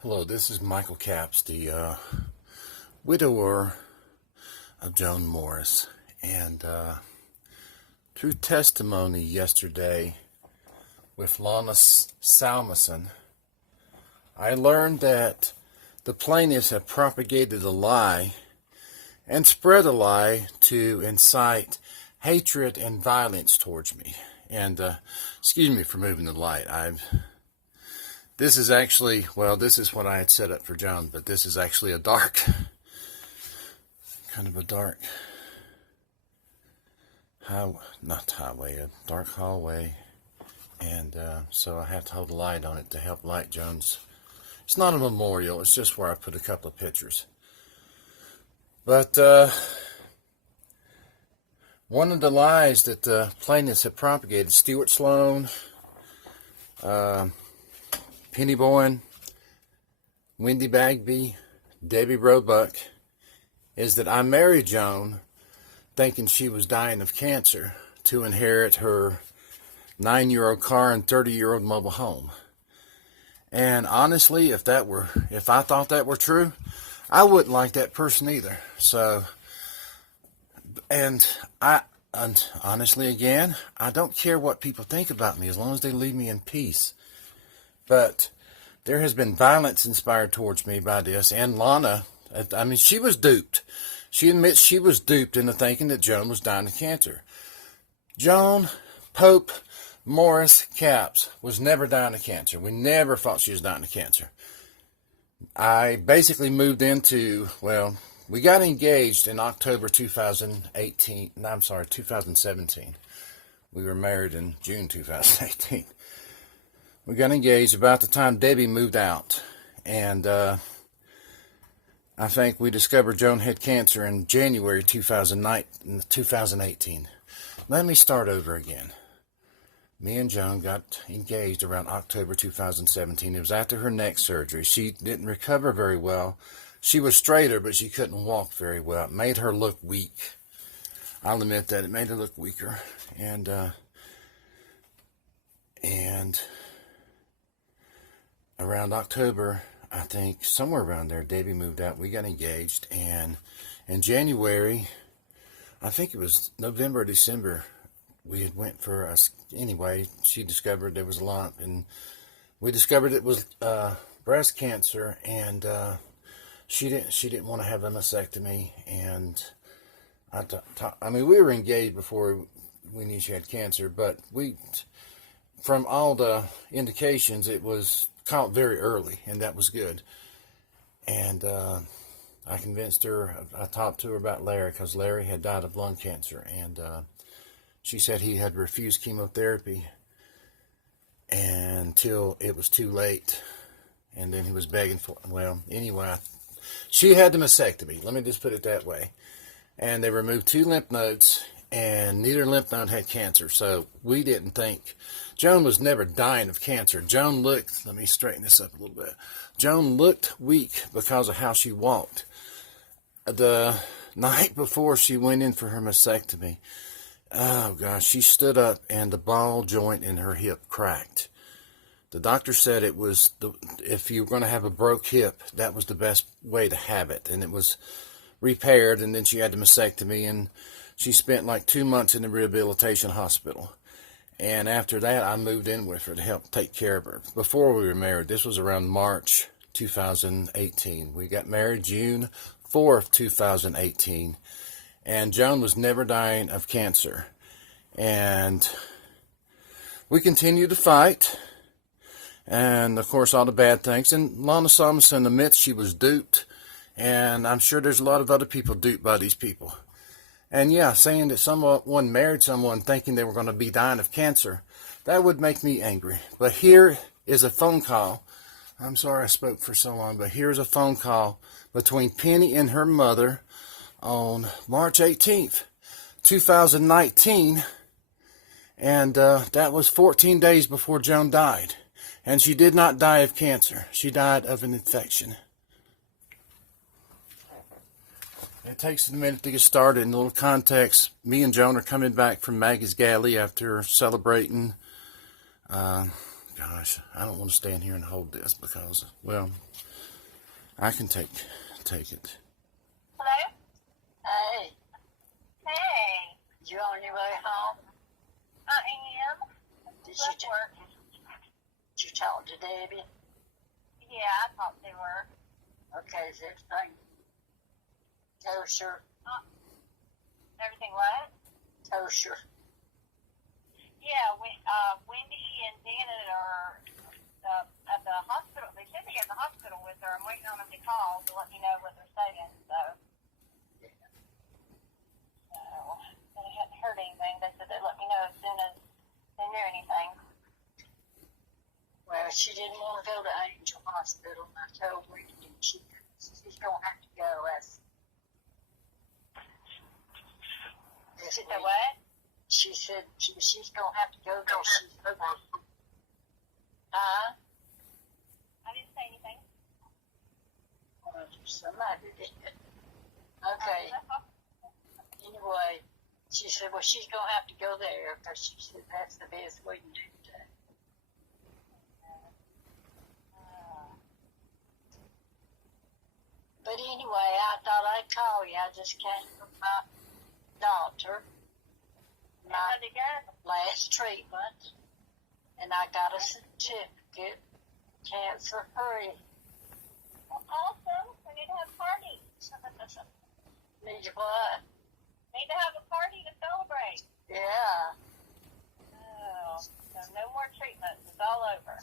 Hello, this is Michael Capps, the widower of Joan Morris. And through testimony yesterday with Lana Salmason, I learned that the plaintiffs have propagated a lie and spread a lie to incite hatred and violence towards me. And excuse me for moving the light. This is actually, well, this is what I had set up for Joan, but this is actually a dark, kind of a dark, a dark hallway. And so I have to hold a light on it to help light Joan's. It's not a memorial, it's just where I put a couple of pictures. But one of the lies that the plaintiffs have propagated, Stuart Sloan, Pennie Bowen, Windie Bagby, Debbie Robuck, is that I married Joan thinking she was dying of cancer to inherit her 9-year-old car and 30-year-old mobile home. And honestly, if I thought that were true, I wouldn't like that person either. So, and honestly, again, I don't care what people think about me as long as they leave me in peace. But there has been violence inspired towards me by this. And Lana, I mean, she was duped. She admits she was duped into thinking that Joan was dying of cancer. Joan Pope Morris Capps was never dying of cancer. We never thought she was dying of cancer. I basically moved into, well, we got engaged in October 2017. We were married in June 2018. We got engaged about the time Debbie moved out. And I think we discovered Joan had cancer in January 2018. Let me start over again. Me and Joan got engaged around October 2017. It was after her neck surgery. She didn't recover very well. She was straighter, but she couldn't walk very well. It made her look weak. I'll admit that. It made her look weaker. And around October, I think, somewhere around there, Debbie moved out. We got engaged. And in January, I think it was November or December, we had went for us. Anyway, she discovered there was a lump, and we discovered it was breast cancer, and she didn't want to have a mastectomy. And I mean, we were engaged before we knew she had cancer, but from all the indications, it was caught very early, and that was good. And I convinced her. I talked to her about Larry, because Larry had died of lung cancer, and she said he had refused chemotherapy until it was too late, and then he was begging for it. Well, anyway, she had the mastectomy. Let me just put it that way. And they removed 2 lymph nodes, and neither lymph node had cancer. So we didn't think. Joan was never dying of cancer. Joan looked, let me straighten this up a little bit. Joan looked weak because of how she walked. The night before she went in for her mastectomy, oh gosh, she stood up and the ball joint in her hip cracked. The doctor said it was, if you were going to have a broke hip, that was the best way to have it. And it was repaired, and then she had the mastectomy, and she spent like 2 months in the rehabilitation hospital. And after that, I moved in with her to help take care of her. Before we were married, this was around March 2018. We got married June 4th, 2018. And Joan was never dying of cancer. And we continued to fight. And, of course, all the bad things. And Lana Salmason admits she was duped. And I'm sure there's a lot of other people duped by these people. And, yeah, saying that someone married someone thinking they were going to be dying of cancer, that would make me angry. But here is a phone call. I'm sorry I spoke for so long, but here's a phone call between Pennie and her mother on March 18th, 2019. And that was 14 days before Joan died. And she did not die of cancer. She died of an infection. It takes a minute to get started. In a little context, me and Joan are coming back from Maggie's Galley after celebrating gosh, I don't want to stand here and hold this because, well, I can take it. Hello? Hey, Hey. you on your way home? I am. Did Left you, work. did you talk to Debbie? Yeah, I thought they were. Okay, is everything kosher? Everything what? Kosher. Yeah, Windie and Janet are at the hospital. They should be at the hospital with her. I'm waiting on them to call to let me know what they're saying. So it hadn't heard anything. They said they'd let me know as soon as they knew anything. Well, she didn't want to go to Angel Hospital, and I told her she's going to have to go. She said what? She said she's going to have to go there. I didn't say anything. Somebody did. Okay. Anyway, she said, well, she's going to have to go there because she said that's the best we can do today. But anyway, I thought I'd call you. I just came from my doctor, my last treatment, and I got a certificate, cancer-free. Well, awesome. We need to have a party. Need what? Need to have a party to celebrate. Yeah. Oh, so no more treatments. It's all over.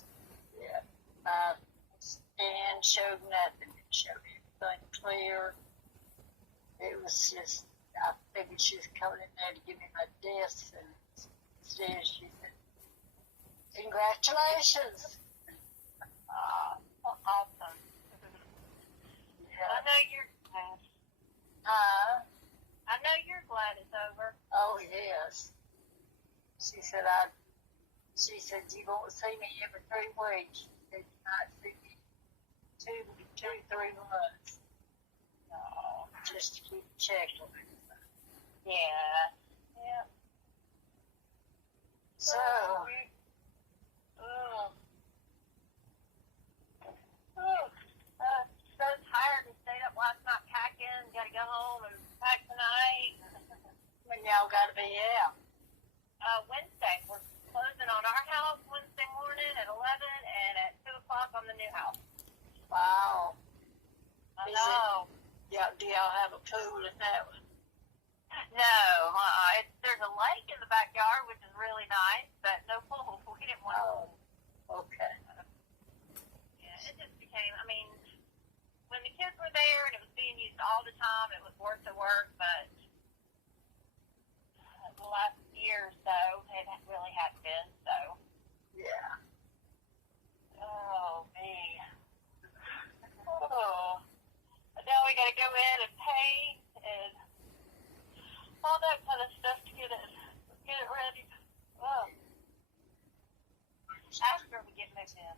Yeah. My scan showed nothing. It showed everything clear. It was just, I figured she was coming in there to give me my disc, and instead she said, congratulations. Awesome. Yeah. I know you're glad. I know you're glad it's over. Oh, yes. She said, you won't see me every 3 weeks. She said, you might see me 2-3 months. Oh. Just to keep checking. Yeah. Yeah. So, So tired and stayed up last night packing. Got to go home and pack tonight. when y'all got to be out? Wednesday. We're closing on our house Wednesday morning at 11 and at 2 o'clock on the new house. Wow. I know. Do y'all have a pool in that one? No. There's a lake in the backyard, which is really nice, but no pool. We didn't want a pool. Okay. Yeah, it just became, when the kids were there and it was being used all the time, it was worth the work, but the last year or so, it really hadn't been, so. Yeah. Oh, me. Oh. But now we got to go in and paint and all that kind of stuff to get it ready. Oh. After we get moved in.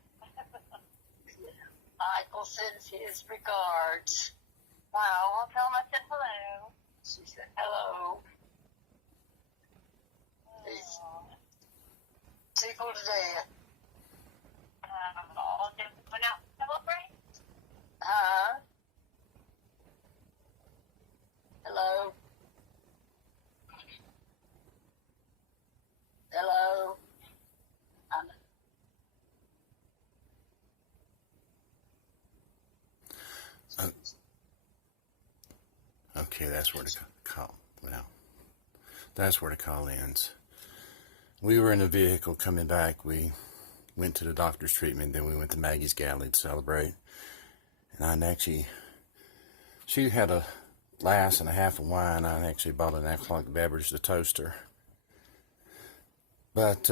Michael sends his regards. Wow, I'll tell him I said hello. She said, hello. He's tickled to death. All of them went out to celebrate. Hello. Hello. Okay, that's where the call. Well, that's where the call ends. We were in a vehicle coming back. We went to the doctor's treatment, then we went to Maggie's Galley to celebrate. And she had a glass and a half of wine. I actually bought an alcoholic beverage to toast her. But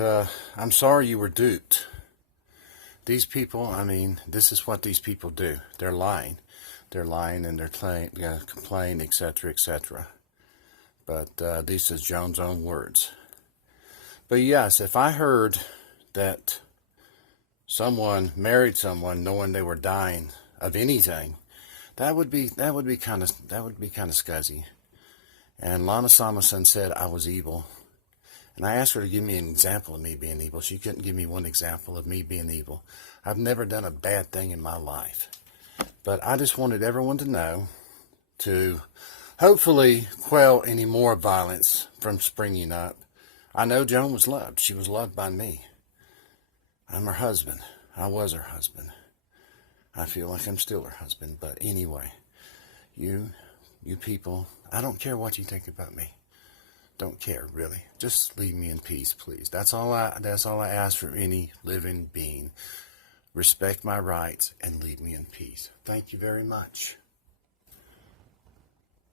I'm sorry you were duped. These people, this is what these people do. They're lying. They're lying and they're complain, etc., etc. But these is Joan's own words. But yes, if I heard that someone married someone knowing they were dying of anything, that would be kind of scuzzy. And Lana Samason said I was evil. And I asked her to give me an example of me being evil. She couldn't give me one example of me being evil. I've never done a bad thing in my life. But I just wanted everyone to know, to hopefully quell any more violence from springing up. I know Joan was loved. She was loved by me. I'm her husband. I was her husband. I feel like I'm still her husband. But anyway, you people, I don't care what you think about me. Don't care, really. Just leave me in peace, please. That's all I ask for any living being. Respect my rights and leave me in peace. Thank you very much.